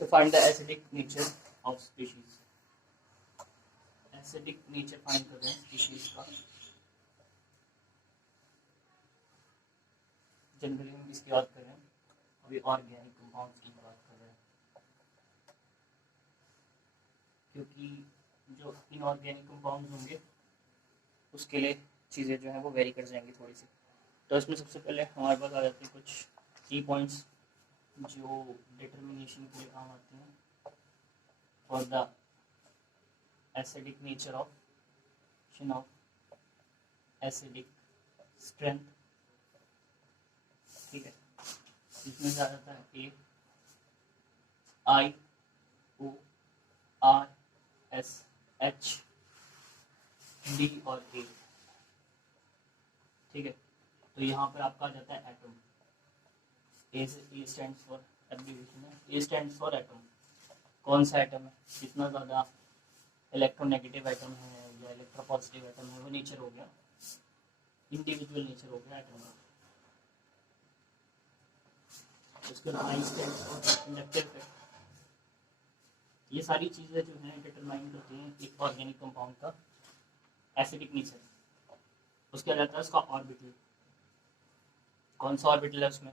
to find the acidic nature of species. Acidic nature find कर रहे हैं species का। जनरली हम किसकी बात कर रहे हैं? अभी ऑर्गेनिक कंपाउंड्स की बात कर रहे हैं, क्योंकि जो इनऑर्गेनिक कंपाउंड्स होंगे उसके लिए चीज़ें जो हैं वो वेरी कर जाएंगी थोड़ी सी। तो इसमें सबसे पहले हमारे पास आ जाते हैं कुछ की पॉइंट्स जो डिटर्मिनेशन के लिए काम आते हैं for the acidic nature of acidic strength. ठीक है, इसमें से आ जाता है A I O R S H D और ए। ठीक है, तो यहाँ पर आपका आ जाता है atom. A stands for abbreviation है, ए स्टैंड्स फॉर एटम। कौन सा एटम है, कितना ज़्यादा इलेक्ट्रोनेगेटिव एटम है या इलेक्ट्रोपॉजिटिव एटम है, वो नेचर हो गया, इंडिविजुअल नेचर हो गया एटम का। उसके बाद आई स्टैंड्स फॉर इंडक्टिव इफेक्ट। ये सारी चीज़ें जो हैं डिटरमाइन करती हैं एक ऑर्गेनिक कंपाउंड का एसिडिक नेचर। उसके बाद आता है उसका ऑर्बिटल। कौन सा ऑर्बिटल है उसमें?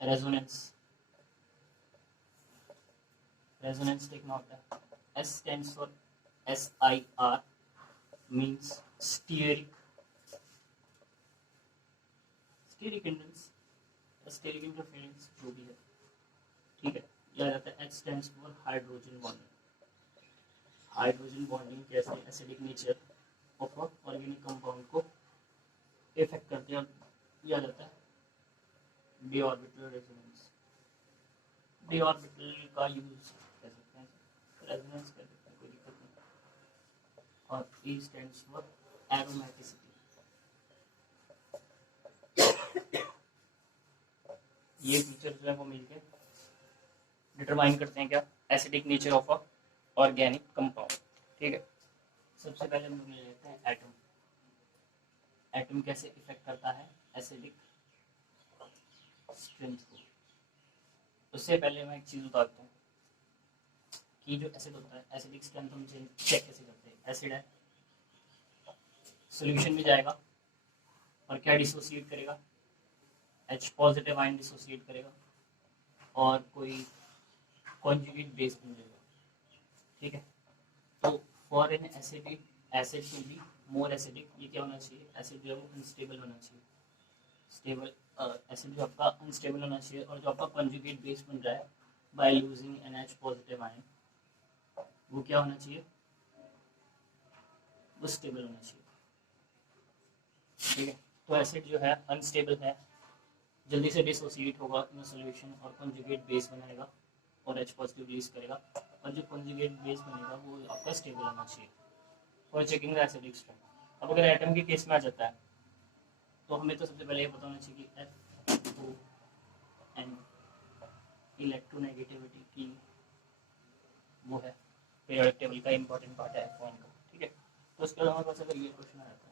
रेजोनेंस। रेजोनेंस देखना होता है। S stands for SIR, means steric interference जो भी है। ठीक है, यह आ जाता है H stands for hydrogen bonding. Hydrogen bonding कैसे acidic nature of organic compound को इफेक्ट करते हैं। यह आ जाता है D orbital resonance. D orbital का यूज कर सकते हैं, रेजोनेंस कर सकते हैं, कोई दिक्कत नहीं। और E स्टैंड्स फॉर एरोमेटिसिटी। ये फीचर जो है वो मिलके डिटरमाइन करते हैं क्या? Acidic nature of a organic compound. ठीक है, सबसे पहले हम ले लेते हैं एटम। एटम कैसे इफेक्ट करता है एसिडिक स्ट्रेंथ को। उससे पहले मैं एक चीज़ बताता हूँ कि जो एसिड होता है, एसिडिक स्ट्रेंथ हम चेक कैसे करते हैं। एसिड है, सॉल्यूशन में जाएगा और क्या डिसोसिएट करेगा? H पॉजिटिव आयन डिसोसिएट करेगा और कोई कॉन्जुगेट बेस बन जाएगा। ठीक है, तो for an acidic acid to be more acidic, ये क्या होना चाहिए? एसिड जो है वो अनस्टेबल होना चाहिए। स्टेबल एसिड जो आपका अनस्टेबल होना चाहिए, और जो आपका कॉन्जुगेट बेस बन रहा है by losing NH positive ion, वो क्या होना चाहिए? वो स्टेबल होना चाहिए। ठीक है, तो एसिड जो है अनस्टेबल है, जल्दी से डिसोसिएट होगा इन सॉल्यूशन और कॉन्जुगेट बेस बनाएगा और H पॉजिटिव रिलीज करेगा, और जो कॉन्जुगेट बेस बनेगा वो आपका स्टेबल होना चाहिए for checking the acidic strength. अब अगर एटम के केस में आ जाता है तो हमें तो सबसे पहले ये पता होना चाहिए कि FON इलेक्ट्रोनेगेटिविटी की वो है, पीरियोडिक टेबल का इंपॉर्टेंट पार्ट है FON का। ठीक है, तो उसके बाद हमारे पास अगर ये क्वेश्चन आ जाता है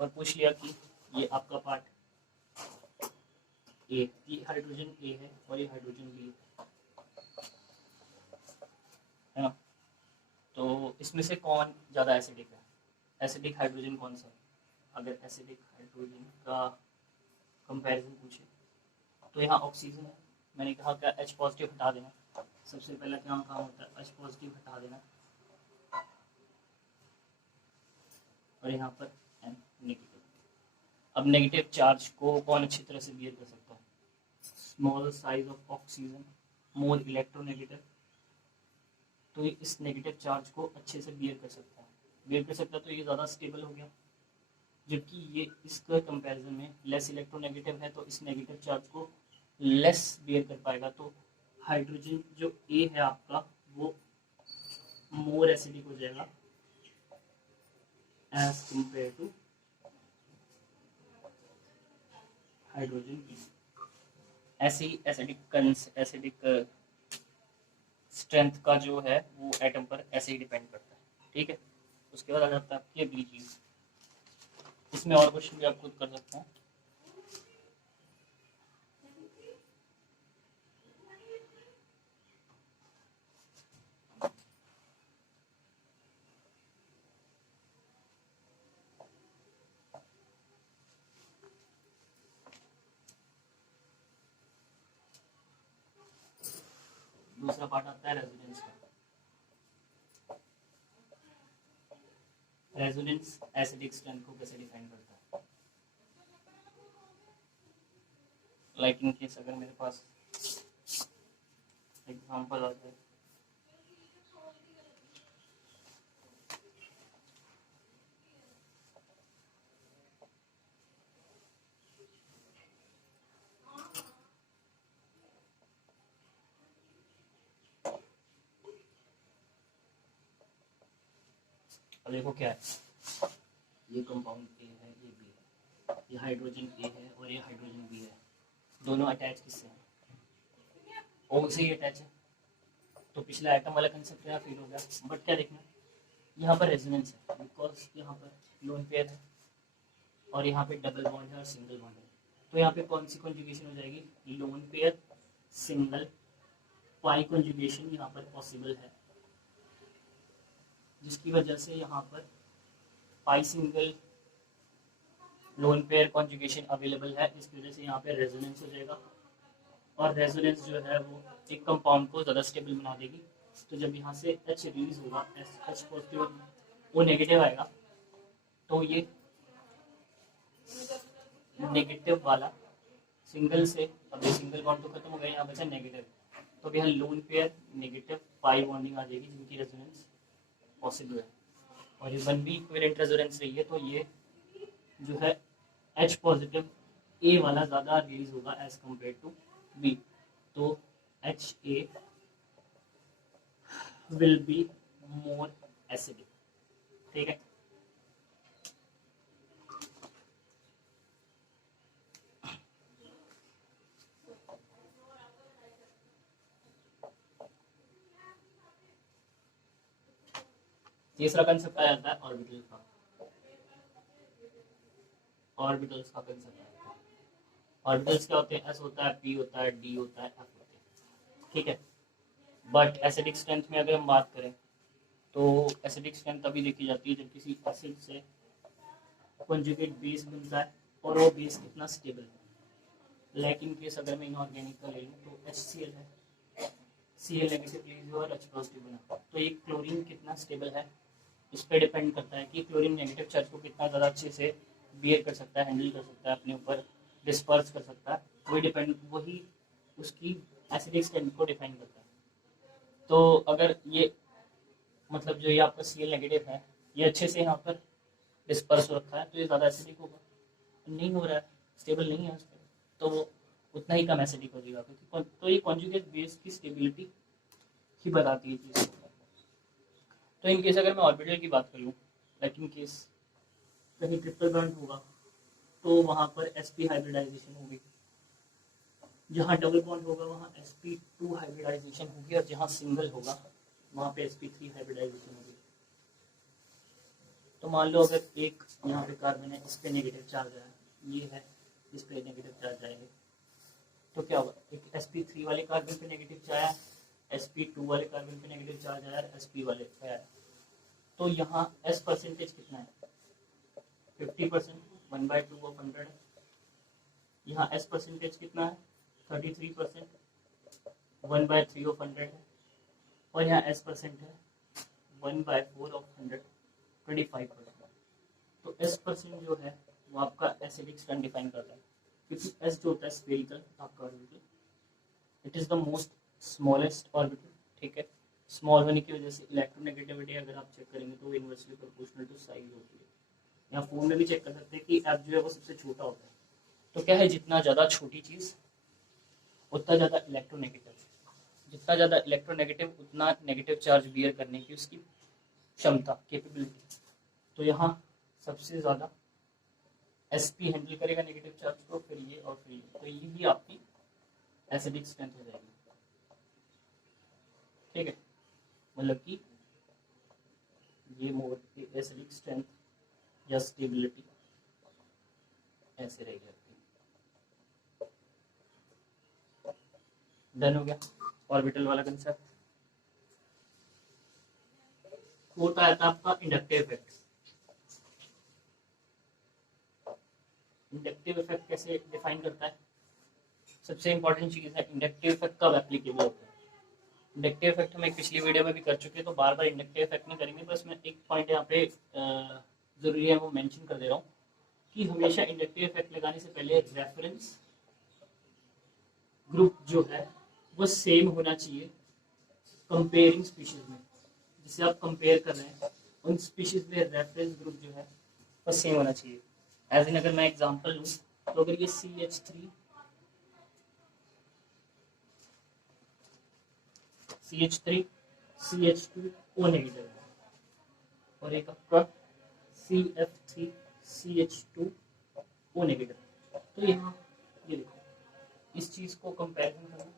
और पूछ लिया कि ये आपका पार्ट ए, ये हाइड्रोजन ए है और ये हाइड्रोजन बी है ना, तो इसमें से कौन ज़्यादा एसिडिक है? एसिडिक हाइड्रोजन कौन सा है? अगर एसिडिक हाइड्रोजन का कंपैरिजन पूछे तो यहाँ ऑक्सीजन है। मैंने कहा क्या H पॉजिटिव हटा देना, सबसे पहला क्या काम होता है? H पॉजिटिव हटा देना, और यहाँ पर N नेगेटिव। अब नेगेटिव चार्ज को कौन अच्छी तरह से बियर कर सकता है? Small size of oxygen, more electronegative, तो ये इस नेगेटिव चार्ज को अच्छे से बियर कर सकता है। बियर कर सकता है तो ये ज़्यादा स्टेबल हो गया, जबकि ये इसके कंपैरिजन में लेस इलेक्ट्रोनेगेटिव है, तो इस नेगेटिव चार्ज को लेस बियर कर पाएगा। तो हाइड्रोजन जो ए है आपका वो मोर एसिडिक हो जाएगा as compared to hydrogen B. ऐसे ही एसिडिक स्ट्रेंथ का जो है वो एटम पर ऐसे ही डिपेंड करता है। ठीक है, उसके बाद आ जाता है आपकी अगली चीज। इसमें और क्वेश्चन भी आप खुद कर सकते हैं। दूसरा पार्ट आता है रेजोनेंस का। रेजोनेंस एसिडिक स्ट्रेंथ को कैसे डिफाइन करता है? लाइक इन केस अगर मेरे पास एग्जांपल आ जाए, अब देखो क्या है, ये कंपाउंड ए है, ये बी है, ये हाइड्रोजन ए है और ये हाइड्रोजन बी है। दोनों अटैच किससे हैं? ओ से ही अटैच है। तो पिछला एटम वाला कंसेप्ट यहाँ फील हो गया। बट क्या देखना, यहाँ पर रेजोनेंस है बिकॉज यहाँ पर लोन पेयर है और यहाँ पे डबल बॉन्ड है और सिंगल बॉन्ड है। तो यहाँ पे कौन सी कॉन्जुगेशन हो जाएगी? Lone pair single pi conjugation यहाँ पर पॉसिबल है, जिसकी वजह से यहाँ पर pi single lone pair conjugation available है। इसकी वजह से यहाँ पे रेजोनेंस हो जाएगा और रेजोनेंस जो है वो एक कंपाउंड को ज़्यादा स्टेबल बना देगी। तो जब यहाँ से H रिलीज होगा, H पॉजिटिव वो नेगेटिव आएगा, तो ये नेगेटिव वाला सिंगल से, अब ये सिंगल बॉन्ड तो खत्म हो गया, यहाँ बचा नेगेटिव। तो यहाँ lone pair negative pi bonding आ जाएगी जिनकी रेजोनेंस पॉसिबल है। और ये 1B इक्विवेलेंट रेजोनेंस रही है, तो ये जो है H पॉजिटिव ए वाला ज़्यादा रिलीज होगा एज कम्पेयर टू बी। तो HA will be more acidic. ठीक है, तीसरा कंसेप्ट आ जाता है ऑर्बिटल का। ऑर्बिटल्स का कंसेप्ट आता है। ऑर्बिटल्स क्या होते हैं? एस होता है, पी होता है, डी होता है, एफ होते हैं। ठीक है, बट एसिडिक स्ट्रेंथ में अगर हम बात करें तो एसिडिक स्ट्रेंथ तभी देखी जाती है जब किसी एसिड से कॉन्जुगेट बेस बनता है और वो बेस कितना स्टेबल है। लेकिन केस अगर मैं इनऑर्गेनिक का ले लूँ तो HCl है, Cl नेगेटिव रिलीज हुआ और H पॉजिटिव बना। तो ये क्लोरीन कितना स्टेबल है इस पर डिपेंड करता है कि क्लोरीन नेगेटिव चार्ज को कितना ज़्यादा अच्छे से बियर कर सकता है, हैंडल कर सकता है, अपने ऊपर डिस्पर्स कर सकता है। वही उसकी एसिडिक स्ट्रेंथ को डिफाइन करता है। तो अगर ये मतलब जो ये आपका Cl नेगेटिव है ये अच्छे से यहाँ पर डिस्पर्स हो रखा है तो ये ज़्यादा एसिडिक होगा। नहीं हो रहा है, स्टेबल नहीं है उस पर, तो वो उतना ही कम एसिडिक हो जाएगा। क्योंकि तो ये कॉन्जुगेट बेस की स्टेबिलिटी ही बताती है चीज़। तो इन केस अगर मैं ऑर्बिटल की बात कर लूँ, लाइक इन केस कहीं ट्रिपल बॉन्ड होगा तो वहाँ पर sp हाइब्रिडाइजेशन होगी, जहाँ डबल बॉन्ड होगा वहाँ sp2 हाइब्रिडाइजेशन होगी और जहाँ सिंगल होगा वहाँ पे sp3 हाइब्रिडाइजेशन होगी। तो मान लो अगर एक यहाँ पे कार्बन है, इस पे नेगेटिव चार्ज है, ये है, इस पे नेगेटिव चार्ज आएगा, तो क्या होगा? एक sp3 वाले कार्बन पे नेगेटिव आया, sp2 वाले कार्बन पे नेगेटिव चार्ज आया, sp वाले पे आया। तो यहाँ s परसेंटेज कितना है? 50%, 1/2 ऑफ 100 है। यहाँ s परसेंटेज कितना है? 33%, 1/3 ऑफ 100 है। और यहाँ s परसेंट है 1/4 ऑफ 100, 25%। तो s परसेंट जो है वो आपका एसिडिक स्ट्रेंथ डिफाइन करता है, क्योंकि s जो होता है स्फेरिकल आपका orbital, it is the most smallest orbital. ठीक है, स्मॉल होने की वजह से इलेक्ट्रोनेगेटिविटी अगर आप चेक करेंगे तो वो इनवर्सली प्रोपोर्शनल टू साइज होती है। या फोन में भी चेक कर सकते हैं कि ऐप जो है वो सबसे छोटा होता है। तो क्या है, जितना ज़्यादा छोटी चीज़ उतना ज़्यादा इलेक्ट्रोनेगेटिव, जितना ज़्यादा इलेक्ट्रोनेगेटिव उतना नेगेटिव चार्ज बियर करने की उसकी क्षमता, कैपेबिलिटी। तो यहाँ सबसे ज़्यादा sp हैंडल करेगा नेगेटिव चार्ज को, फिर ये और फिर ये। तो ये भी आपकी एसिडिक स्ट्रेंथ हो जाएगी। ठीक है, मतलब कि ये मोर एसिडिक स्ट्रेंथ या स्टेबिलिटी ऐसे रहेगी आपकी। डन हो गया ऑर्बिटल वाला कंसेप्ट। होता है आपका इंडक्टिव इफेक्ट। इंडक्टिव इफेक्ट कैसे डिफाइन करता है? सबसे इंपॉर्टेंट चीज है इंडक्टिव इफेक्ट कब एप्लीकेबल होता है। इंडक्टिव इफेक्ट हम एक पिछली वीडियो में भी कर चुके हैं, तो बार बार इंडक्टिव इफेक्ट नहीं करेंगे, बस मैं एक पॉइंट यहाँ पे जरूरी है वो मेंशन कर दे रहा हूँ कि हमेशा इंडक्टिव इफेक्ट लगाने से पहले रेफरेंस ग्रुप जो है वो सेम होना चाहिए कंपेयरिंग स्पीशीज में। जिसे आप कंपेयर कर रहे हैं उन स्पीशीज में रेफरेंस ग्रुप जो है वो सेम होना चाहिए। एज इन अगर मैं एग्जांपल लूँ तो अगर ये CH3 CH2O नेगेटिव है और एक आपका CF3CH2O नेगेटिव, तो यहाँ ये देखो इस चीज को कंपैरिजन करना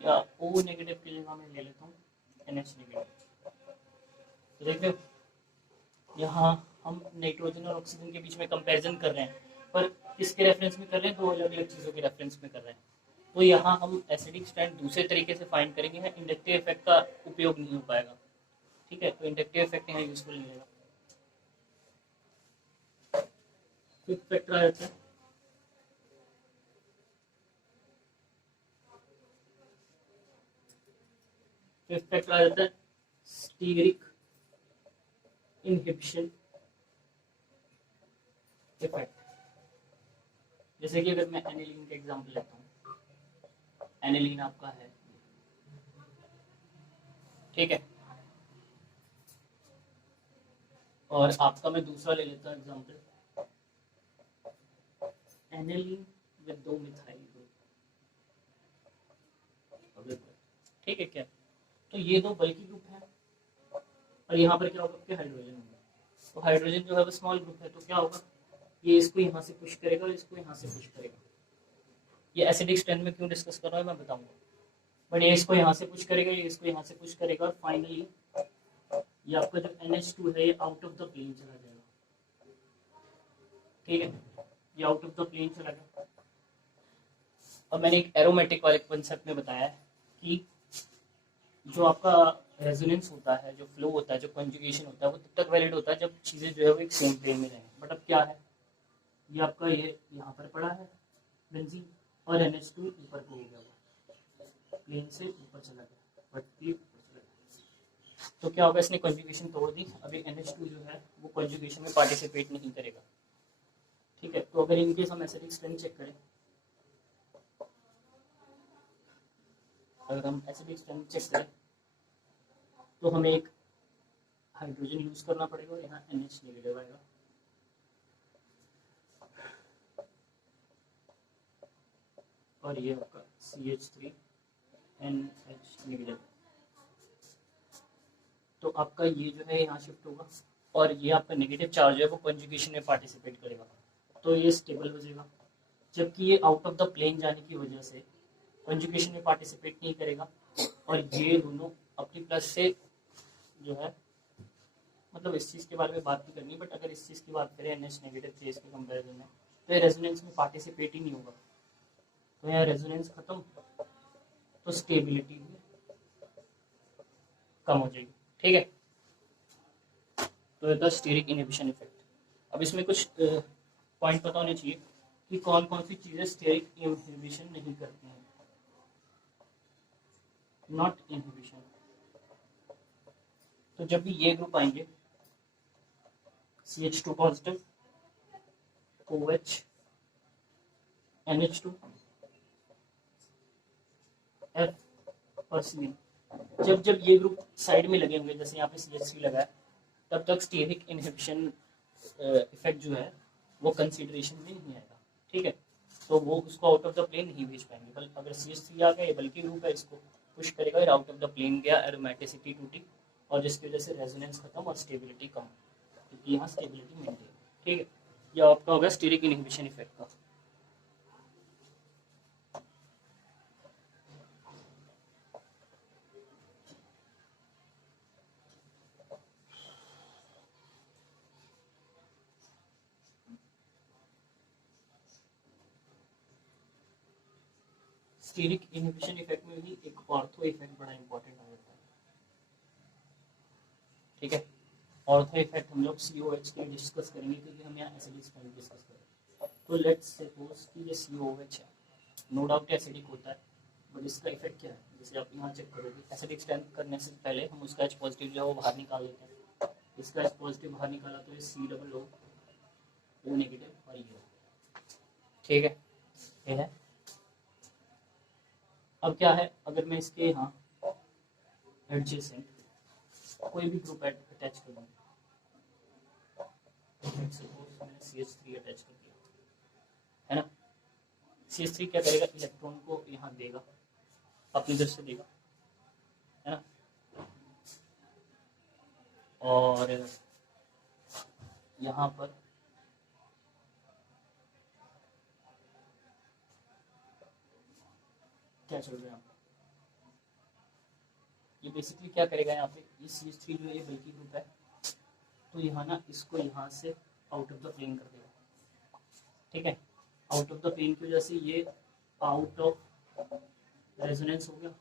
या O नेगेटिव की जगह मैं ले लेता हूँ NH नेगेटिव। तो देखो यहाँ हम नाइट्रोजन और ऑक्सीजन के बीच में कंपैरिजन कर रहे हैं, पर किसके रेफरेंस में कर रहे हैं? दो अलग अलग चीजों के रेफरेंस में कर रहे हैं। तो यहाँ हम एसिडिक स्ट्रेंथ दूसरे तरीके से फाइंड करेंगे, यहाँ इंडक्टिव इफेक्ट का उपयोग नहीं हो पाएगा। ठीक है, तो इंडक्टिव इफेक्ट यहाँ यूजफुल नहीं रहेगा। फिफ्थ फैक्टर आ जाता है स्टीरिक इनहिबिशन इफेक्ट। जैसे कि अगर मैं एनिलीन का एग्जांपल लेता हूँ, एनिलीन आपका है, ठीक है, और आपका मैं दूसरा ले लेता हूँ example aniline with 2 methyl group. ठीक है क्या? तो ये दो बल्की ग्रुप है और यहाँ पर क्या होगा आपके हाइड्रोजन होगा। तो हाइड्रोजन जो है वो स्मॉल ग्रुप है, तो क्या होगा ये इसको यहाँ से पुश करेगा और इसको यहाँ से पुश करेगा। ये एसिडिक स्ट्रेंथ में क्यों डिस्कस कर रहा है मैं बताऊंगा, बट ये इसको यहाँ से पुश करेगा, ये इसको यहाँ से पुश करेगा और फाइनली ये आपका जो NH2 है ये आउट ऑफ द प्लेन चला जाएगा। ठीक है, ये आउट ऑफ द प्लेन चला गया। अब मैंने एक एरोमेटिक वाले कंसेप्ट में बताया है कि जो आपका रेजोनेंस होता है, जो फ्लो होता है, जो कंजुगेशन होता है, वो तब तक वैलिड होता है जब चीजें जो है वो एक सेम प्लेन में रहें। बट अब क्या है, ये आपका ये यहाँ पर पड़ा है बेंजीन और NH2 ऊपर को हो गया, प्लेन से ऊपर चला गया, बढ़ती ऊपर चला गया। तो क्या होगा, इसने कंजुगेशन तोड़ दी। अभी NH2 जो है वो कंजुगेशन में पार्टिसिपेट नहीं करेगा। ठीक है, तो अगर इनकेस हम एसिडिक स्ट्रेंथ चेक करें, अगर हम एसिडिक स्ट्रेंथ चेक करें तो हमें एक हाइड्रोजन यूज करना पड़ेगा, यहाँ NH नेगेटिव आएगा। और ये आपका CH3NH नेगेटिव। तो आपका ये जो है यहाँ शिफ्ट होगा और ये आपका नेगेटिव चार्ज है वो कंजुगेशन में पार्टिसिपेट करेगा, तो ये स्टेबल हो जाएगा। जबकि ये आउट ऑफ द प्लेन जाने की वजह से कंजुगेशन में पार्टिसिपेट नहीं करेगा और ये दोनों अपनी प्लस से जो है, मतलब इस चीज़ के बारे में बात नहीं करनी, बट अगर इस चीज़ की बात करें NH नेगेटिव केस के कंपेरिजन में, तो ये रेजोनेंस में पार्टिसिपेट ही नहीं होगा। तो यहाँ रेजोनेंस खत्म, तो स्टेबिलिटी भी कम हो जाएगी। ठीक है, तो ये था स्टीरिक इनहिबिशन इफेक्ट। अब इसमें कुछ पॉइंट पता होने चाहिए कि कौन कौन सी चीजें स्टीरिक इनहिबिशन नहीं करती हैं। नॉट इनहिबिशन, तो जब भी ये ग्रुप आएंगे CH2 positive, OH, NH2, F और Cl, जब जब ये ग्रुप साइड में लगे होंगे, जैसे यहाँ पे CH3 लगा है, तब तक स्टीरिक इनहिबिशन इफेक्ट जो है वो कंसीडरेशन में नहीं आएगा। ठीक है, तो वो उसको आउट ऑफ द प्लेन नहीं भेज पाएंगे। बल अगर CH3 आ गया, ये बल्कि ग्रुप है, इसको पुश करेगा और आउट ऑफ द प्लेन गया, एरोमेटिसिटी टूटी और जिसकी वजह से रेजोनेंस खत्म और स्टेबिलिटी कम, क्योंकि यहाँ स्टेबिलिटी मेंटेन। ठीक है, ये आपका होगा स्टीरिक इनहिबिशन इफेक्ट का। स्टीरिक इनहिबिशन इफेक्ट में भी एक ऑर्थो इफेक्ट बड़ा इंपॉर्टेंट आ जाता है, ठीक है। ऑर्थो इफेक्ट हम लोग COH के डिस्कस करेंगे क्योंकि हम यहाँ एसिडिक स्पेंड डिस्कस करेंगे। तो लेट्स सपोज कि ये COH है, नो डाउट एसिडिक होता है, बट इसका इफेक्ट क्या है, जैसे आप यहाँ चेक करोगे एसिडिक स्ट्रेंथ करने से पहले हम उसका H पॉजिटिव जो है वो बाहर निकाल देते हैं, इसका H पॉजिटिव बाहर निकाला तो ये COO नेगेटिव और ये, ठीक है, ये है। अब क्या है, अगर मैं इसके यहाँ एडजेसेंट कोई भी ग्रुप अटैच कर दूँ, सपोज मैंने CH3 अटैच कर दिया है ना, CH3 क्या करेगा, इलेक्ट्रॉन को यहाँ देगा, अपनी तरफ से देगा, है ना, और यहाँ पर क्या चल रहा है, ये बेसिकली क्या करेगा, यहाँ पे ये CH3 जो है ये बल्कि ग्रुप है, तो यहाँ ना इसको यहाँ से आउट ऑफ द प्लेन कर देगा, ठीक है। आउट ऑफ द प्लेन की वजह से ये आउट ऑफ रेजोनेंस हो गया,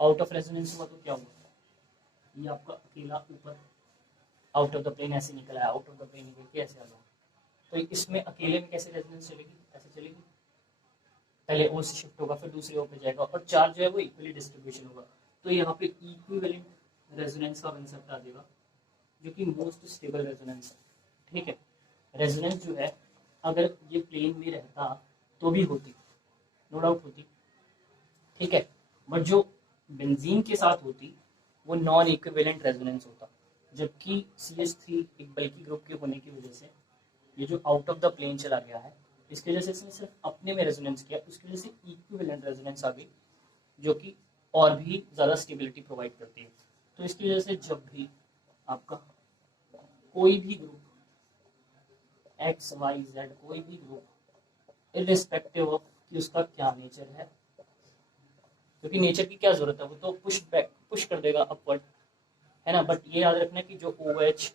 आउट ऑफ रेजोनेंस हुआ तो क्या हुआ, ये आपका अकेला ऊपर आउट ऑफ द प्लेन ऐसे निकला है, आउट ऑफ द प्लेन निकल के ऐसे आ गया, तो इसमें अकेले में कैसे रेजोनेंस चलेगी, ऐसे चलेगी, पहले ओ से शिफ्ट होगा फिर दूसरे ओ पे जाएगा और चार्ज जो है वो इक्वली डिस्ट्रीब्यूशन होगा, तो यहाँ पे इक्विवेलेंट रेजोनेंस का कंसेप्ट आ जाएगा जो कि मोस्ट स्टेबल रेजोनेंस है, ठीक है। रेजोनेंस जो है अगर ये प्लेन में रहता तो भी होती, नो डाउट होती, ठीक है, बट जो बेंजीन के साथ होती वो नॉन इक्विवेलेंट रेजोनेंस होता, जबकि CH3 एक बल्कि ग्रुप के होने की वजह से ये जो आउट ऑफ द प्लेन चला गया है, इसकी वजह से इसने सिर्फ अपने में रेजोनेंस किया, उसकी वजह से इक्विवेलेंट रेजोनेंस आ गई जो कि और भी ज़्यादा स्टेबिलिटी प्रोवाइड करती है। तो इसकी वजह से जब भी आपका कोई भी ग्रुप XYZ कोई भी ग्रुप इररिस्पेक्टिव ऑफ कि उसका क्या नेचर है, क्योंकि नेचर की क्या जरूरत है, वो तो पुश कर देगा अपवर्ड, है ना, बट ये याद रखना कि जो OH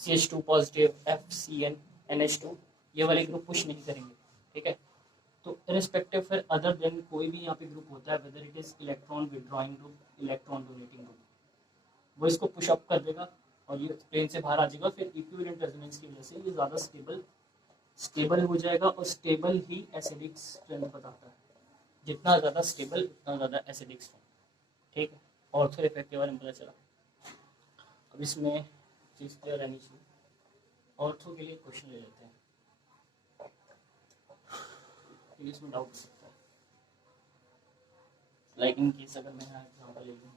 CH2 positive FCN NH2 ये वाले ग्रुप पुश नहीं करेंगे, ठीक है। तो इररिस्पेक्टिव फिर अदर देन कोई भी यहाँ पे ग्रुप होता है, whether it is electron withdrawing group, electron donating group, वो इसको पुश अप कर देगा और ये प्लेन से बाहर आ जाएगा, फिर इक्विवेलेंट रेजोनेंस की वजह से ये ज़्यादा स्टेबल हो जाएगा, और स्टेबल ही एसिडिक स्ट्रेंथ बताता है, जितना ज़्यादा स्टेबल उतना ज़्यादा एसिडिक स्ट्रेंथ, ठीक है। ऑर्थो इफेक्ट के बारे में पता चला, अब इसमें चीज़ क्लियर रहनी चाहिए। ऑर्थो के लिए क्वेश्चन ले लेते हैं, इसमें डाउट हो सकता है, लाइक इन केस अगर मैं यहाँ एग्जाम्पल ले लूँ,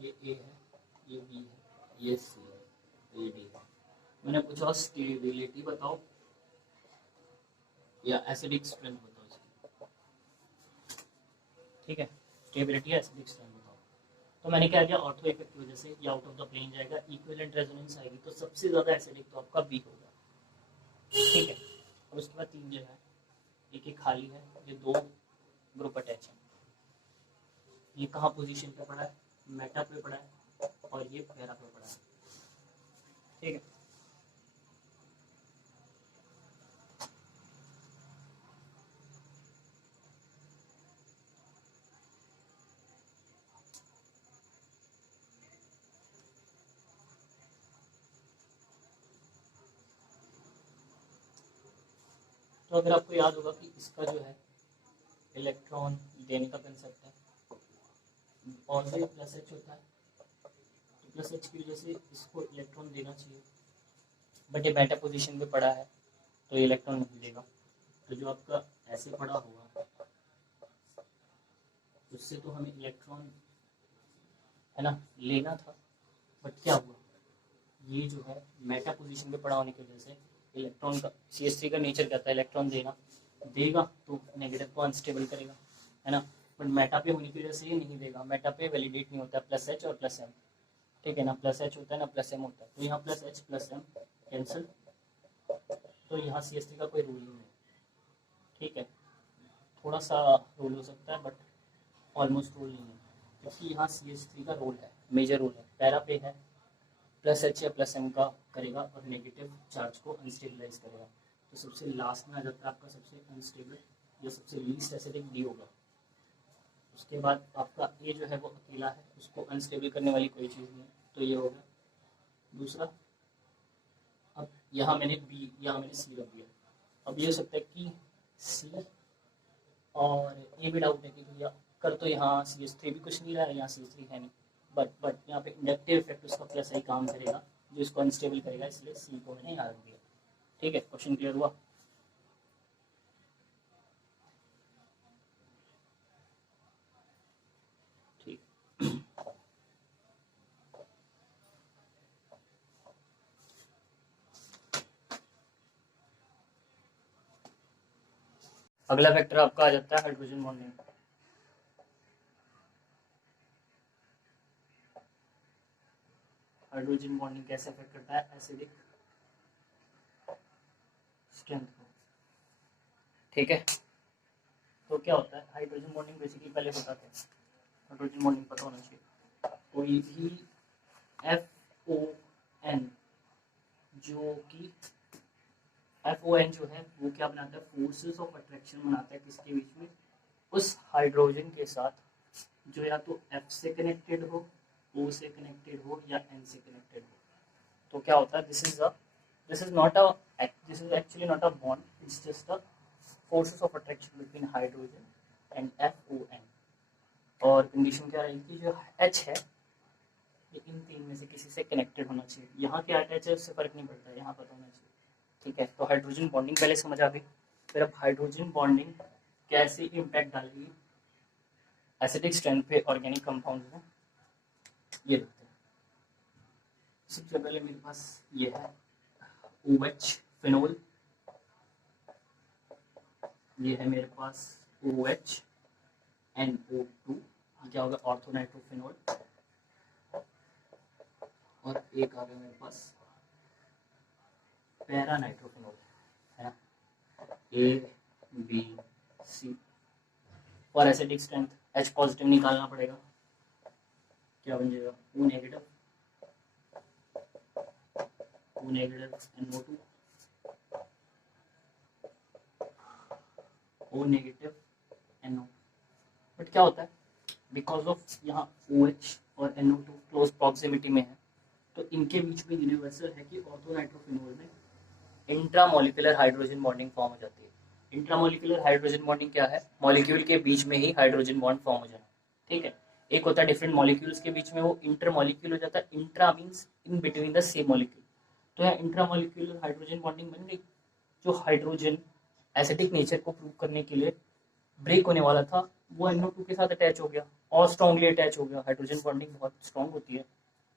ये A है, ये B है, ये C है, ये D है, मैंने पूछा स्टेबिलिटी बताओ या एसिडिक स्ट्रेंथ बताओ इसकी, ठीक है, स्टेबिलिटी या एसिडिक स्ट्रेंथ बताओ, तो मैंने क्या किया, ऑर्थो इफेक्ट की वजह से ये आउट ऑफ द प्लेन जाएगा, इक्विवेलेंट रेजोनेंस आएगी, तो सबसे ज़्यादा एसिडिक तो आपका B होगा, ठीक है। और उसके बाद 3 जगह है, एक खाली है, ये 2 ग्रुप अटैच है, ये कहाँ पोजीशन पे पड़ा है, मेटा पे पड़ा है और ये पैरा पे पड़ा है, ठीक है। तो अगर आपको याद होगा कि इसका जो है इलेक्ट्रॉन देने का कंसेप्ट है, ऑलवेज प्लस H होता है, तो प्लस H की वजह से इसको इलेक्ट्रॉन देना चाहिए, बट ये मेटा पोजीशन पे पड़ा है तो ये इलेक्ट्रॉन नहीं देगा, तो जो आपका ऐसे पड़ा हुआ उससे तो हमें इलेक्ट्रॉन है ना लेना था, बट क्या हुआ, ये जो है मेटा पोजीशन पे पड़ा होने की वजह से इलेक्ट्रॉन का CH3 का नेचर कहता है इलेक्ट्रॉन देगा तो नेगेटिव को अनस्टेबल करेगा, है ना, बट मेटा पे होने की वजह से ये नहीं देगा, मेटा पे वैलिडेट नहीं होता प्लस H और प्लस M, ठीक है ना, प्लस एच होता है ना प्लस एम होता है, तो यहाँ plus H plus M cancel, तो यहाँ CH3 का कोई रूल नहीं है। ठीक है, थोड़ा सा रोल हो सकता है बट ऑलमोस्ट रोल नहीं है, क्योंकि यहाँ CH3 का रोल है, मेजर रोल है, पैरा पे है, प्लस एच या प्लस एम का करेगा और नेगेटिव चार्ज को अनस्टेबलाइज करेगा। तो सबसे लास्ट में आ जाता है आपका सबसे अनस्टेबल या सबसे लीस्ट एसिडिक डी होगा। उसके बाद आपका ए जो है वो अकेला है, उसको अनस्टेबल करने वाली कोई चीज़ नहीं है, तो ये होगा दूसरा। अब यहाँ मैंने बी, यहाँ मैंने सी रख दिया। अब ये हो सकता है कि सी, और ये भी डाउट है कि भैया कर तो यहाँ CH3 भी कुछ नहीं रहा है, यहाँ CH3 है नहीं, बट यहाँ पे इंडक्टिव इफेक्ट उसका प्लस ही काम करेगा जो इसको अनस्टेबल करेगा, इसलिए सी को मैंने यहाँ रख दिया। ठीक है, क्वेश्चन क्लियर हुआ? ठीक, अगला फैक्टर आपका आ जाता है हाइड्रोजन बॉन्डिंग। हाइड्रोजन बॉन्डिंग कैसे अफेक्ट करता है एसिडिक स्ट्रेंथ को। ठीक है, तो क्या होता है हाइड्रोजन बॉन्डिंग बेसिकली पहले होता था, हाइड्रोजन बॉन्डिंग पता होना चाहिए, कोई भी FON जो कि FON जो है वो क्या बनाता है, फोर्सेस ऑफ अट्रैक्शन बनाता है किसके बीच में, उस हाइड्रोजन के साथ जो या तो F से कनेक्टेड हो, O से कनेक्टेड हो या N से कनेक्टेड हो। तो क्या होता है, this is actually not a bond, it's just a forces of attraction between hydrogen and FON। और कंडीशन क्या रहेगी, जो H है ये इन तीन में से किसी से कनेक्टेड होना चाहिए। यहाँ क्या अटैच है उससे फर्क नहीं पड़ता है, यहाँ पता होना चाहिए। ठीक है, तो हाइड्रोजन बॉन्डिंग पहले समझ आ गई। फिर अब हाइड्रोजन बॉन्डिंग कैसे इम्पैक्ट डालेगी एसिडिक स्ट्रेंथ पे ऑर्गेनिक कंपाउंड में, ये देखते हैं। सबसे पहले मेरे पास ये है OH फिनोल, ये है मेरे पास OH NO2, क्या होगा ऑर्थोनाइट्रोफिनोल, और एक आ गया मेरे पास पैरा नाइट्रोफिनोल है ना, ABC। और एसिडिक स्ट्रेंथ H पॉजिटिव निकालना पड़ेगा, क्या बन जाएगा O negative NO2 O negative NO। But क्या होता है, बिकॉज ऑफ यहाँ OH और NO2 क्लोज प्रॉक्सिमिटी में है, तो इनके बीच में यूनिवर्सल है कि ऑर्थोनाइट्रोफिनोल में इंट्रामोलिकुलर हाइड्रोजन बॉन्डिंग फॉर्म हो जाती है। इंट्रामोलिकुलर हाइड्रोजन बॉन्डिंग क्या है, मॉलिक्यूल के बीच में ही हाइड्रोजन बॉन्ड फॉर्म हो जाना। ठीक है, एक होता है डिफरेंट मॉलिक्यूल्स के बीच में वो इंटरमॉलिक्यूल हो जाता है, intra means in between the same molecule. तो यहाँ इंट्रामोलिकुलर हाइड्रोजन बॉन्डिंग बन गई, जो हाइड्रोजन एसिडिक नेचर को प्रूव करने के लिए ब्रेक होने वाला था वो NO2 के साथ अटैच हो गया और स्ट्रांगली अटैच हो गया। हाइड्रोजन बॉन्डिंग बहुत स्ट्रांग होती है,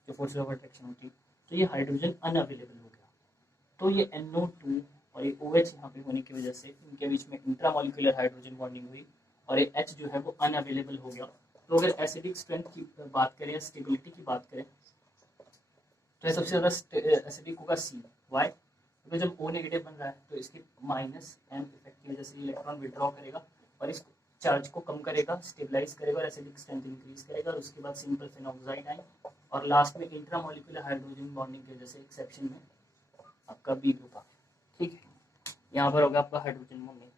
जो फोर्स ऑफ अट्रैक्शन होती है, तो ये हाइड्रोजन अनअवेलेबल हो गया। तो ये NO2 और ये OH यहाँ पे होने की वजह से इनके बीच में इंट्रामोलिकुलर हाइड्रोजन बॉन्डिंग हुई और ये H जो है वो अनअवेलेबल हो गया। तो अगर एसिडिक स्ट्रेंथ की बात करें या स्टेबिलिटी की बात करें तो सबसे ज़्यादा एसिडिक होगा C। वाई? क्योंकि जब O नेगेटिव बन रहा है तो इसके माइनस M इफेक्ट की वजह से इलेक्ट्रॉन विड्रॉ करेगा और इस चार्ज को कम करेगा, स्टेबलाइज करेगा और एसिडिक स्ट्रेंथ इंक्रीज करेगा। और उसके बाद सिंपल फेनोक्साइड आए और लास्ट में इंट्रामोलिकुलर हाइड्रोजन बॉन्डिंग की वजह से एक्सेप्शन में आपका B ग्रुप आ गया। ठीक है, यहाँ पर होगा आपका हाइड्रोजन बॉन्डिंग।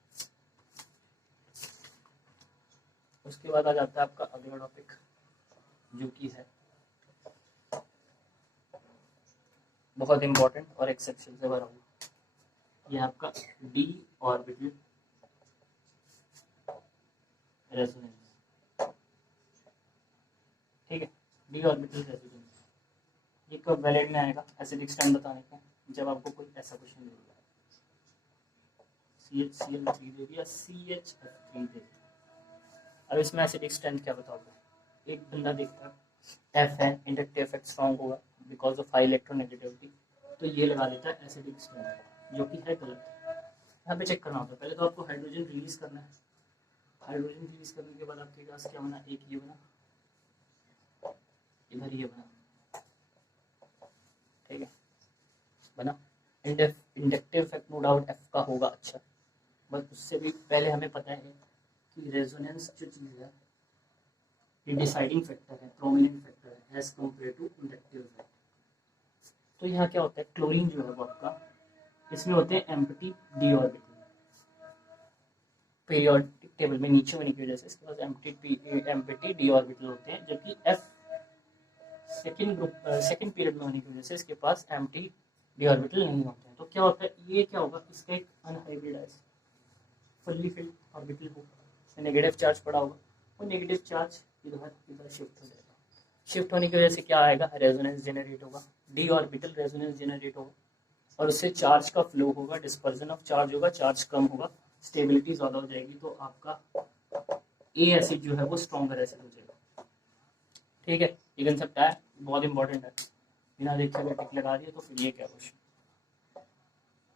उसके बाद आ जाता है आपका अगला टॉपिक जो कि है बहुत इंपॉर्टेंट और एक्सेप्शन से भरा हुआ, ये आपका D ऑर्बिटल रेजोनेंस। ठीक है, D ऑर्बिटल रेजोनेंस ये कब वैलिड में आएगा एसिडिक स्ट्रेंथ बताने का, जब आपको कोई ऐसा क्वेश्चन मिलेगा CHCl3 दे दिया, CHF3 दे दिया। अब इसमें एसिडिक स्ट्रेंथ क्या बताओगे, एक बंदा देखता है F है, इंडक्टिव इफेक्ट स्ट्रांग होगा बिकॉज ऑफ हाई इलेक्ट्रोनेगेटिविटी, तो ये लगा देता है एसिडिक स्ट्रेंथ, जो कि है गलत। यहाँ पे चेक करना होता है, पहले तो आपको हाइड्रोजन रिलीज करना है। हाइड्रोजन रिलीज करने के बाद आपके पास क्या बना, एक ये बना, इधर ये बना, ठीक है बना। Inductive effect no doubt F का होगा अच्छा, बट उससे भी पहले हमें पता है कि रेजोनेंस जो चीज़ है ये डिसाइडिंग फैक्टर है, प्रोमिनेंट फैक्टर है as compared to inductive effect. तो यहाँ क्या होता है, क्लोरीन जो है वो आपका, इसमें होते हैं empty D orbital periodic table में नीचे होने की वजह से इसके पास एम्प्टी डी ऑर्बिटल होते हैं, जबकि एफ सेकंड पीरियड में होने की वजह से इसके पास एम्प्टी डी ऑर्बिटल नहीं होते हैं। तो क्या होता है, ये क्या होगा, इसका एक अनहाइब्रिडाइज फुल्ली फिल्ड ऑर्बिटल होगा, नेगेटिव चार्ज पड़ा होगा, वो नेगेटिव चार्ज इधर शिफ्ट हो जाएगा। शिफ्ट होने की वजह से क्या आएगा, रेजोनेंस जनरेट होगा, डी ऑर्बिटल रेजोनेंस जनरेट होगा और उससे चार्ज का फ्लो होगा, डिस्पर्जन ऑफ चार्ज होगा, चार्ज कम होगा, स्टेबिलिटी ज़्यादा हो जाएगी, तो आपका ए एसिड जो है वो स्ट्रॉन्गर एसिड हो जाएगा। ठीक है, ये कंसेप्ट है, बहुत इंपॉर्टेंट है, बिना देखे अगर टिक लगा दिया तो फिर ये क्या क्वेश्चन,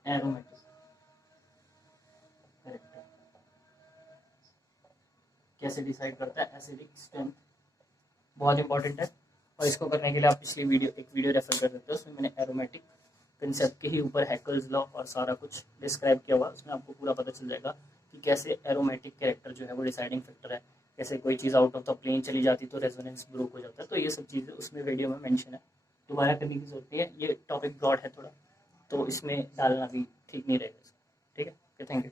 एरोमेटिक कैरेक्टर कैसे डिसाइड करता है एसिडिक स्ट्रेंथ, बहुत इंपॉर्टेंट है। और इसको करने के लिए आप पिछली एक वीडियो रेफर कर सकते हो, उसमें मैंने एरोमेटिक कंसेप्ट के ही ऊपर हैकल्स लॉ और सारा कुछ डिस्क्राइब किया हुआ, उसमें आपको पूरा पता चल जाएगा कि कैसे एरोमेटिक कैरेक्टर जो है वो डिसाइडिंग फैक्टर है, कैसे कोई चीज़ आउट ऑफ द प्लेन चली जाती तो रेजोनेंस ब्रोक हो जाता है। तो ये सब चीज़ें उसमें वीडियो में मेंशन है, दोबारा करने की जरूरत नहीं है, ये टॉपिक ब्रॉड है थोड़ा, तो इसमें डालना भी ठीक नहीं रहेगा। ठीक है, थैंक यू।